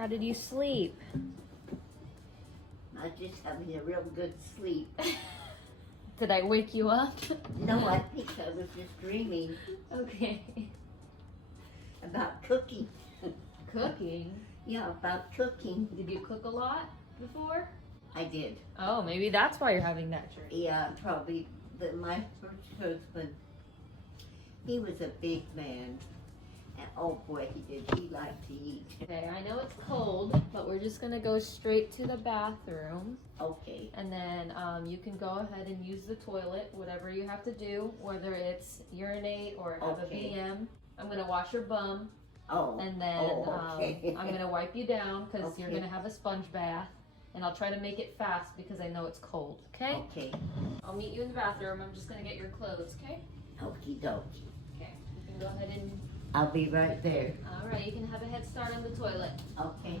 How did you sleep? I was just having a real good sleep. Did I wake you up? No, I think I was just dreaming Okay. about cooking. Cooking? Yeah, about cooking. Did you cook a lot before? I did. Oh, maybe that's why you're having that dream. Yeah, probably. My first husband, he was a big man. And oh boy, he did. He liked to eat. Okay, I know it's cold, but we're just gonna go straight to the bathroom. Okay. And then you can go ahead and use the toilet, whatever you have to do, whether it's urinate or have a BM. I'm gonna wash your bum. Oh. And then okay. I'm gonna wipe you down because Okay. you're gonna have a sponge bath. And I'll try to make it fast because I know it's cold, okay? Okay. I'll meet you in the bathroom. I'm just gonna get your clothes, okay? Okie dokie. Okay, you can go ahead and... I'll be right there. All right, you can have a head start on the toilet. Okay. Okay.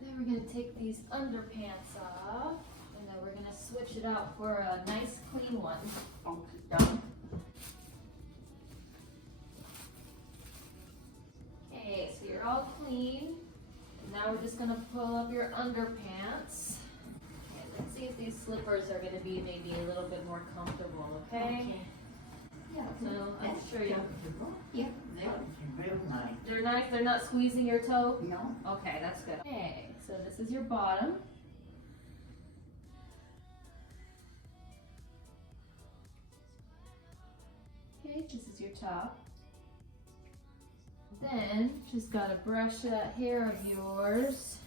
Then we're gonna take these underpants off, and then we're gonna switch it out for a nice clean one. Okie dokie. Okay, so you're all clean. And now we're just gonna pull up your underpants. Okay, let's see if these slippers are gonna be maybe a little bit more comfortable, okay? Yeah, So I'm that's sure you. comfortable. Yeah, they're real nice. They're nice. They're not squeezing your toe. No. Okay, that's good. Okay, so this is your bottom. Okay, this is your top. Then just gotta brush that hair of yours.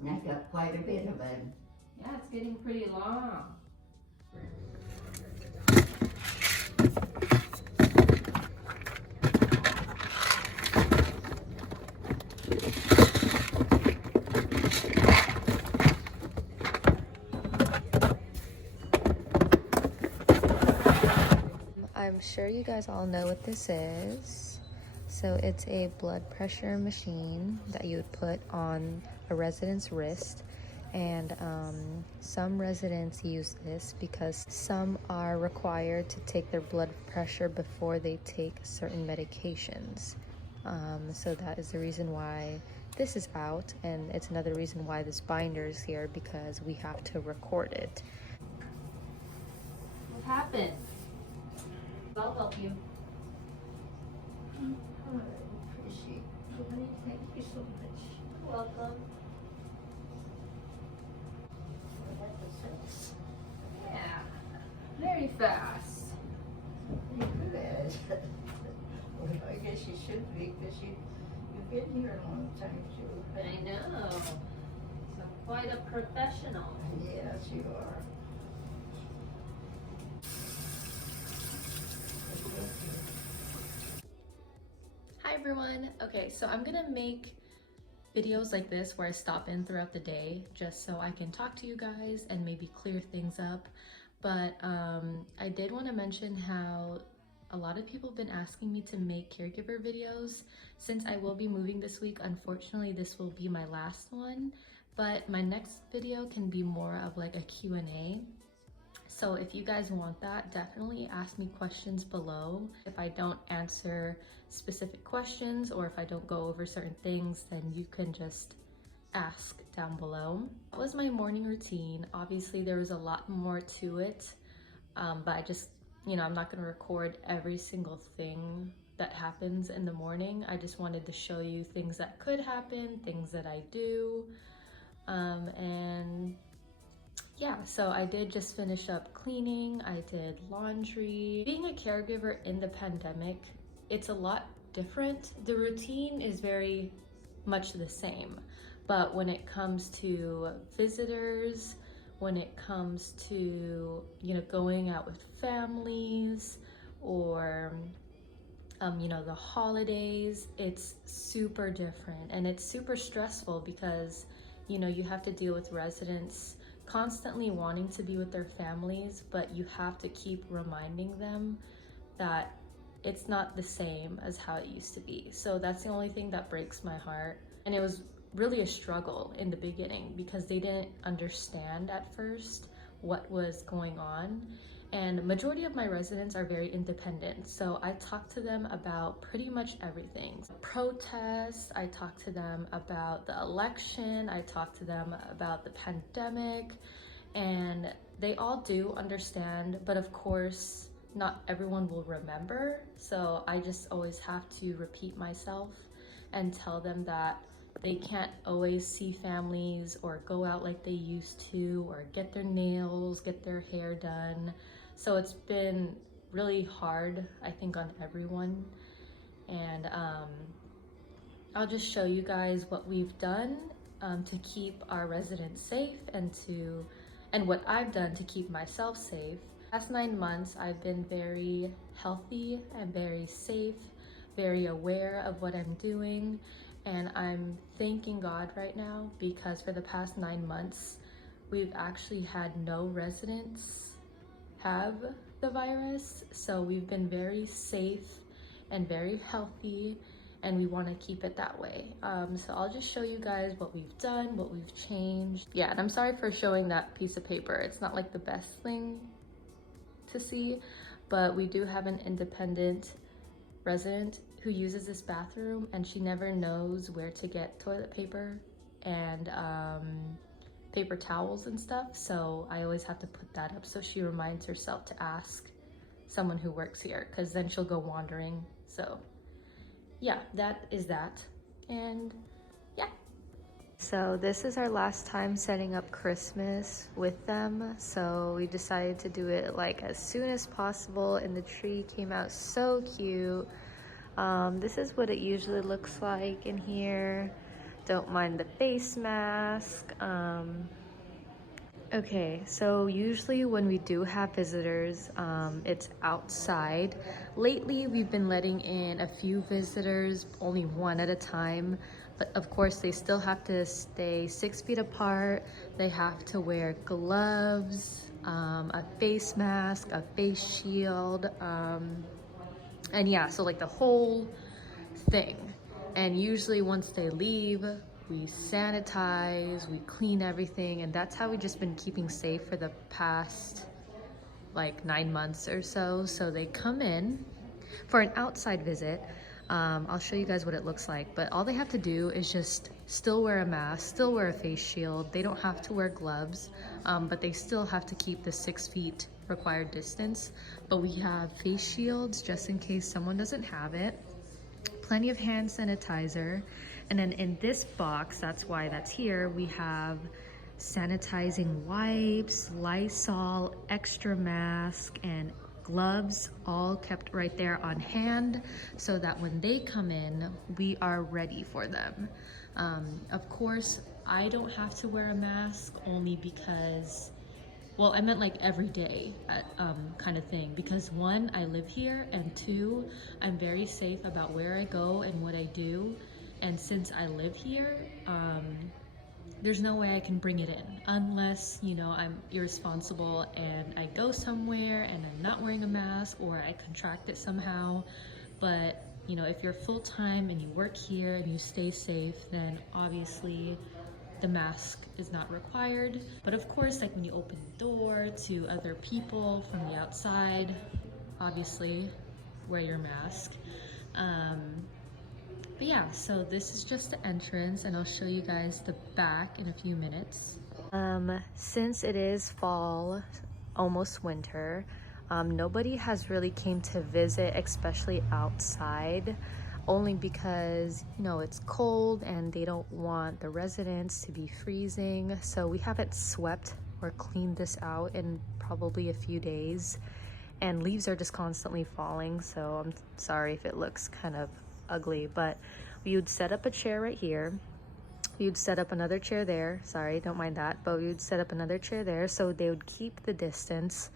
And I got quite a bit of it. Yeah, it's getting pretty long. I'm sure you guys all know what this is. So it's a blood pressure machine that you would put on a resident's wrist. And some residents use this because some are required to take their blood pressure before they take certain medications. So that is the reason why this is out, and it's another reason why this binder is here, because we have to record it. What happened? I'll help you. I appreciate it. Thank you so much. You're welcome. Yeah, very fast. Pretty good. Well, I guess you should be, because you've been here a long time too. I know. So quite a professional. Yes, you are. Hi everyone. Okay, so I'm gonna make videos like this where I stop in throughout the day just so I can talk to you guys and maybe clear things up. But I did want to mention how a lot of people have been asking me to make caregiver videos. Since I will be moving this week, unfortunately this will be my last one, but my next video can be more of like a Q&A. So if you guys want that, definitely ask me questions below. If I don't answer specific questions or if I don't go over certain things, then you can just ask down below. That was my morning routine. Obviously there was a lot more to it, but I just, you know, I'm not gonna record every single thing that happens in the morning. I just wanted to show you things that could happen, things that I do, and yeah, so I did just finish up cleaning, I did laundry. Being a caregiver in the pandemic it's a lot different. The routine is very much the same, but when it comes to visitors, when it comes to, you know, going out with families, or you know, the holidays, it's super different, and it's super stressful because, you know, you have to deal with residents constantly wanting to be with their families, but you have to keep reminding them that it's not the same as how it used to be. So that's the only thing that breaks my heart. And it was really a struggle in the beginning because they didn't understand at first what was going on. And the majority of my residents are very independent, so I talk to them about pretty much everything. Protests, I talk to them about the election, I talk to them about the pandemic, and they all do understand, but of course, not everyone will remember. So I just always have to repeat myself and tell them that they can't always see families or go out like they used to, or get their nails, get their hair done. So it's been really hard, I think, on everyone. And I'll just show you guys what we've done to keep our residents safe, and what I've done to keep myself safe. Past 9 months, I've been very healthy and very safe, very aware of what I'm doing. And I'm thanking God right now because for the past 9 months, we've actually had no residents have the virus. So we've been very safe and very healthy, and we want to keep it that way. So I'll just show you guys what we've done, what we've changed. Yeah, and I'm sorry for showing that piece of paper. It's not like the best thing to see, but we do have an independent resident who uses this bathroom, and she never knows where to get toilet paper and paper towels and stuff. So I always have to put that up so she reminds herself to ask someone who works here, because then she'll go wandering. So yeah, that is that. And yeah. So this is our last time setting up Christmas with them. So we decided to do it like as soon as possible, and the tree came out so cute. This is what it usually looks like in here. Don't mind the face mask. Okay, so usually when we do have visitors, it's outside. Lately, we've been letting in a few visitors, only one at a time. But of course, they still have to stay 6 feet apart. They have to wear gloves, a face mask, a face shield, and yeah, so like the whole thing. And usually once they leave, we sanitize, we clean everything, and that's how we've just been keeping safe for the past like 9 months or so. So they come in for an outside visit. I'll show you guys what it looks like, but all they have to do is just still wear a mask, still wear a face shield. They don't have to wear gloves, but they still have to keep the 6 feet required distance. But we have face shields just in case someone doesn't have it. Plenty of hand sanitizer. And then in this box, that's why that's here, we have sanitizing wipes, Lysol, extra mask, and gloves, all kept right there on hand so that when they come in, we are ready for them. Of course, I don't have to wear a mask only because, well, I meant like every day kind of thing, because one, I live here, and two, I'm very safe about where I go and what I do. And since I live here, there's no way I can bring it in unless, you know, I'm irresponsible and I go somewhere and I'm not wearing a mask, or I contract it somehow. But, you know, if you're full-time and you work here and you stay safe, then obviously the mask is not required. But of course, like when you open the door to other people from the outside, obviously wear your mask. But yeah, so this is just the entrance, and I'll show you guys the back in a few minutes. Since it is fall, almost winter, nobody has really came to visit, especially outside, only because, you know, it's cold and they don't want the residents to be freezing. So we haven't swept or cleaned this out in probably a few days. and leaves are just constantly falling, so I'm sorry if it looks kind of ugly, but we would set up a chair right here. We would set up another chair there. Sorry, don't mind that, but we would set up another chair there so they would keep the distance.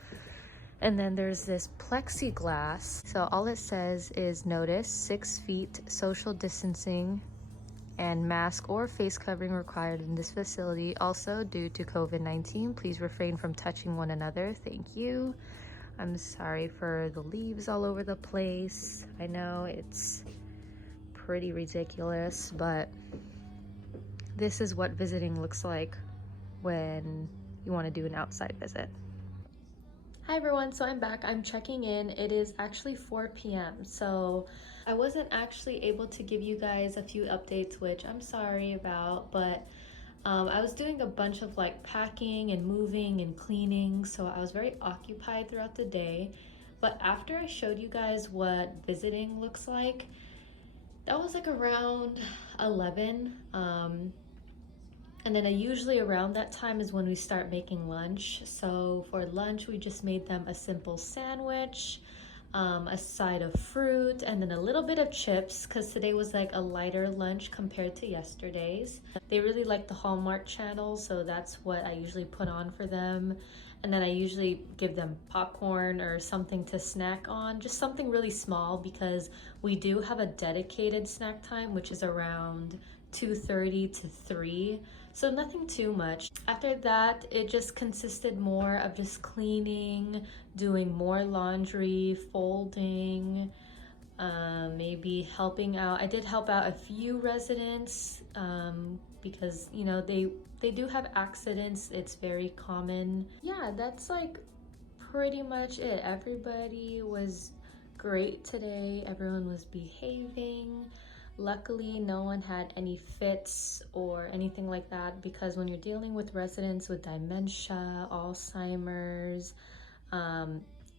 And then there's this plexiglass. So all it says is notice 6 feet social distancing and mask or face covering required in this facility. Also, due to COVID-19, please refrain from touching one another. Thank you. I'm sorry for the leaves all over the place. I know it's pretty ridiculous, but this is what visiting looks like when you want to do an outside visit. Hi everyone, so I'm back. I'm checking in. It is actually 4 p.m. So I wasn't actually able to give you guys a few updates, which I'm sorry about, but I was doing a bunch of like packing and moving and cleaning, so I was very occupied throughout the day. But after I showed you guys what visiting looks like, that was like around 11. And then usually around that time is when we start making lunch. So for lunch, we just made them a simple sandwich, a side of fruit, and then a little bit of chips, because today was like a lighter lunch compared to yesterday's. They really like the Hallmark channel, so that's what I usually put on for them. And then I usually give them popcorn or something to snack on, just something really small, because we do have a dedicated snack time, which is around 2:30 to 3. So nothing too much. After that, it just consisted more of just cleaning, doing more laundry, folding, maybe helping out. I did help out a few residents because, you know, they do have accidents. It's very common. Yeah, that's like pretty much it. Everybody was great today. Everyone was behaving. Luckily, no one had any fits or anything like that, because when you're dealing with residents with dementia, Alzheimer's,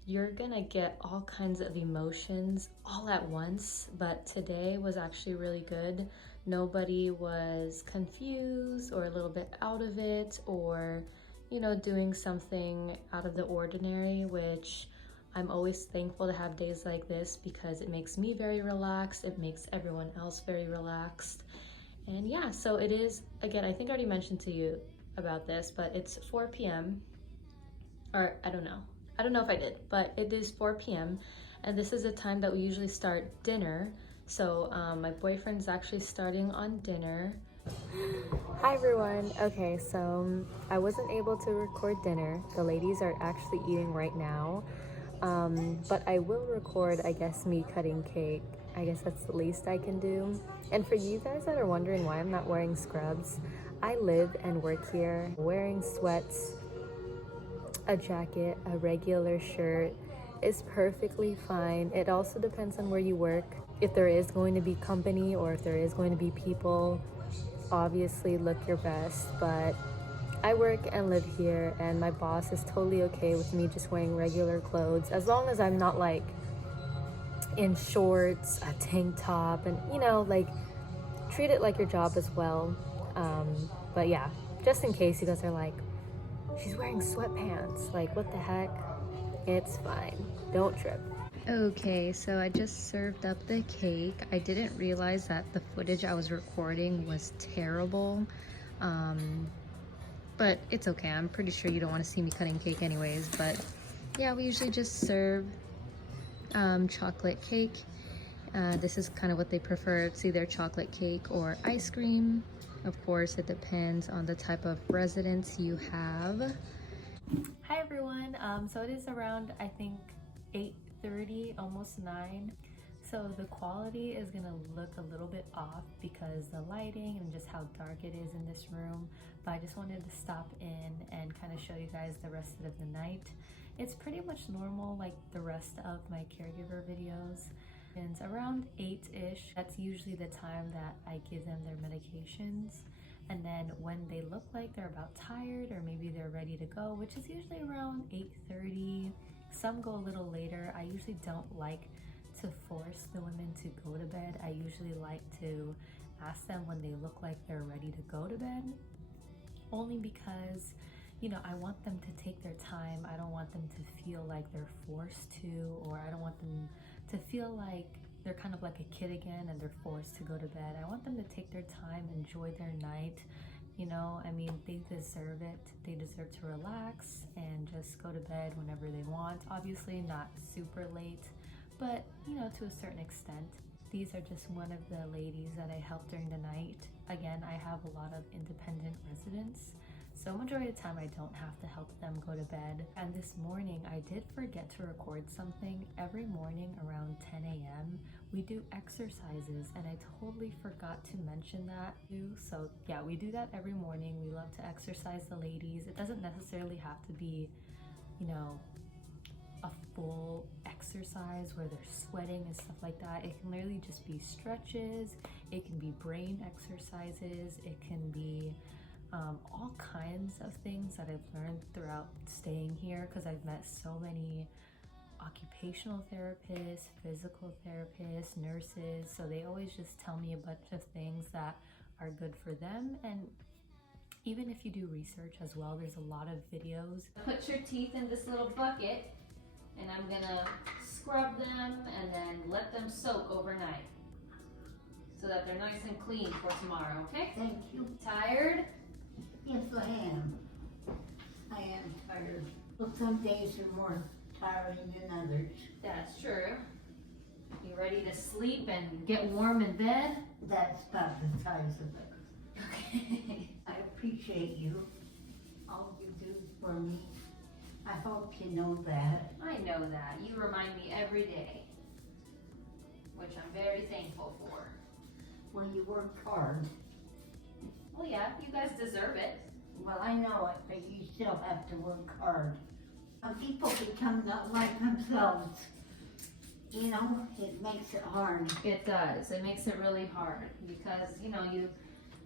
you're gonna get all kinds of emotions all at once. But today was actually really good. Nobody was confused or a little bit out of it, or, you know, doing something out of the ordinary, which I'm always thankful to have days like this, because it makes me very relaxed. It makes everyone else very relaxed. And yeah, so it is, again, I think I already mentioned to you about this, but it's 4 p.m. Or I don't know if I did, but it is 4 p.m. and this is the time that we usually start dinner. So my boyfriend's actually starting on dinner. Hi everyone. Okay, so I wasn't able to record dinner. The ladies are actually eating right now. But I will record, I guess, me cutting cake. I guess that's the least I can do. And for you guys that are wondering why I'm not wearing scrubs, I live and work here. Wearing sweats, a jacket, a regular shirt is perfectly fine. It also depends on where you work. If there is going to be company or if there is going to be people, obviously look your best. But I work and live here, and my boss is totally okay with me just wearing regular clothes, as long as I'm not like in shorts, a tank top, and, you know, like, treat it like your job as well. But yeah, just in case you guys are like, she's wearing sweatpants, like what the heck? It's fine, don't trip. Okay, so I just served up the cake. I didn't realize that the footage I was recording was terrible. But it's okay. I'm pretty sure you don't want to see me cutting cake anyways. But yeah, we usually just serve chocolate cake. This is kind of what they prefer. It's either chocolate cake or ice cream. Of course, it depends on the type of residence you have. Hi everyone. So it is around, I think, 8:30, almost 9. So the quality is gonna look a little bit off because the lighting and just how dark it is in this room. But I just wanted to stop in and kind of show you guys the rest of the night. It's pretty much normal like the rest of my caregiver videos. And around 8-ish, that's usually the time that I give them their medications. And then when they look like they're about tired or maybe they're ready to go, which is usually around 8:30, some go a little later. I usually don't like to force the women to go to bed. I usually like to ask them when they look like they're ready to go to bed, only because, you know, I want them to take their time. I don't want them to feel like they're forced to, or I don't want them to feel like they're kind of like a kid again and they're forced to go to bed. I want them to take their time, enjoy their night. You know, I mean, they deserve it. They deserve to relax and just go to bed whenever they want. Obviously not super late, but you know, to a certain extent. These are just one of the ladies that I help during the night. Again, I have a lot of independent residents, so majority of the time I don't have to help them go to bed. And this morning I did forget to record something. Every morning around 10 a.m. we do exercises, and I totally forgot to mention that too. So yeah, we do that every morning. We love to exercise the ladies. It doesn't necessarily have to be, you know, a full exercise where they're sweating and stuff like that. It can literally just be stretches. It can be brain exercises. It can be all kinds of things that I've learned throughout staying here, because I've met so many occupational therapists, physical therapists, nurses. So they always just tell me a bunch of things that are good for them. And even if you do research as well, there's a lot of videos. Put your teeth in this little bucket, and I'm gonna scrub them and then let them soak overnight so that they're nice and clean for tomorrow, okay? Thank you. Tired? Yes, I am. I am tired. Well, some days are more tiring than others. That's true. You ready to sleep and get warm in bed? That's about the size of it. Okay. I appreciate you. All you do for me. I hope you know that. I know that. You remind me every day, which I'm very thankful for. Well, you work hard. Well, yeah, you guys deserve it. Well, I know it, but you still have to work hard. When people become not like themselves, you know, it makes it hard. It does. It makes it really hard because, you know,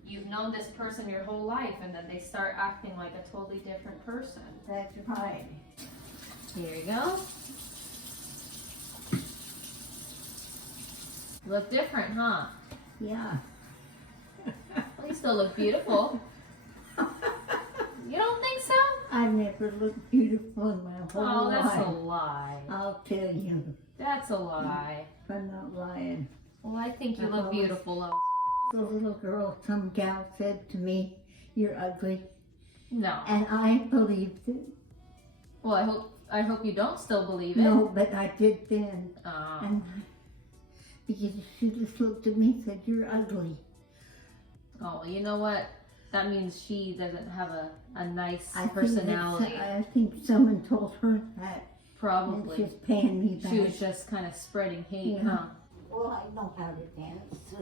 you've known this person your whole life, and then they start acting like a totally different person. That's right. Here you go. Look different, huh? Yeah. Well, you still look beautiful. You don't think so? I never looked beautiful in my whole Oh, that's life. a lie. I'll tell you. That's a lie. I'm not lying. Well, I think you I've look always- beautiful, though. The little girl, some gal said to me, "You're ugly," No. and I believed it. Well, I hope you don't still believe it. No, but I did then, Oh. and because she just looked at me and said, "You're ugly." Oh, you know what? That means she doesn't have a nice I personality. I think someone told her that. And Probably. she's paying me back. She was just kind of spreading hate, Yeah. huh? Well, I know how to dance.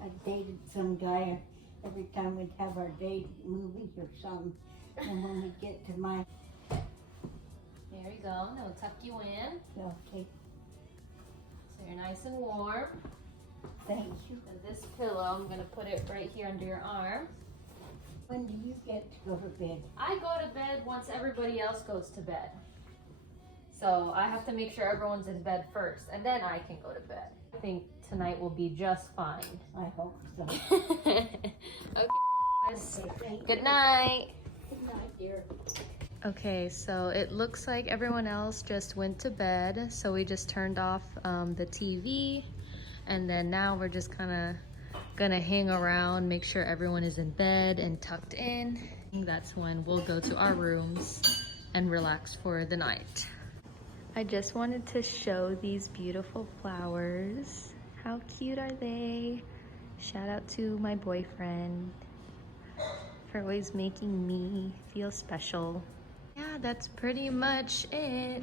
I dated some guy. Every time we'd have our date movie or something, and when we get to my There you go. Now we'll tuck you in okay, so you're nice and warm. thank you. And this pillow, I'm gonna put it right here under your arm. When do you get to go to bed? I go to bed once everybody else goes to bed. So I have to make sure everyone's in bed first, and then I can go to bed. I think tonight will be just fine. I hope so. Okay, guys. Okay, thank you. Good night. Good night, dear. Okay, so it looks like everyone else just went to bed. So we just turned off the TV, and then now we're just kind of gonna hang around, make sure everyone is in bed and tucked in. That's when we'll go to our rooms and relax for the night. I just wanted to show these beautiful flowers. How cute are they? Shout out to my boyfriend for always making me feel special. Yeah, that's pretty much it.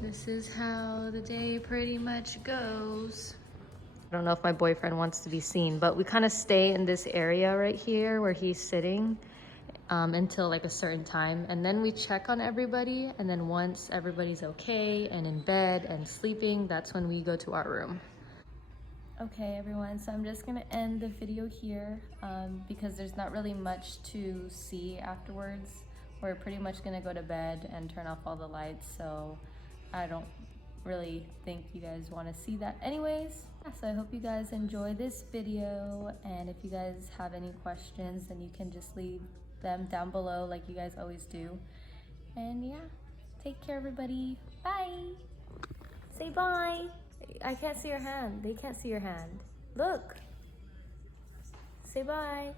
This is how the day pretty much goes. I don't know if my boyfriend wants to be seen, but we kind of stay in this area right here where he's sitting until like a certain time, and then we check on everybody, and then once everybody's okay and in bed and sleeping, that's when we go to our room. Okay everyone, so I'm just gonna end the video here because there's not really much to see afterwards. We're pretty much gonna go to bed and turn off all the lights, so I don't really think you guys want to see that anyways. So I hope you guys enjoy this video, and if you guys have any questions, then you can just leave them down below like you guys always do. And yeah, take care everybody. Bye. Say bye. I can't see your hand. They can't see your hand. Look. Say bye.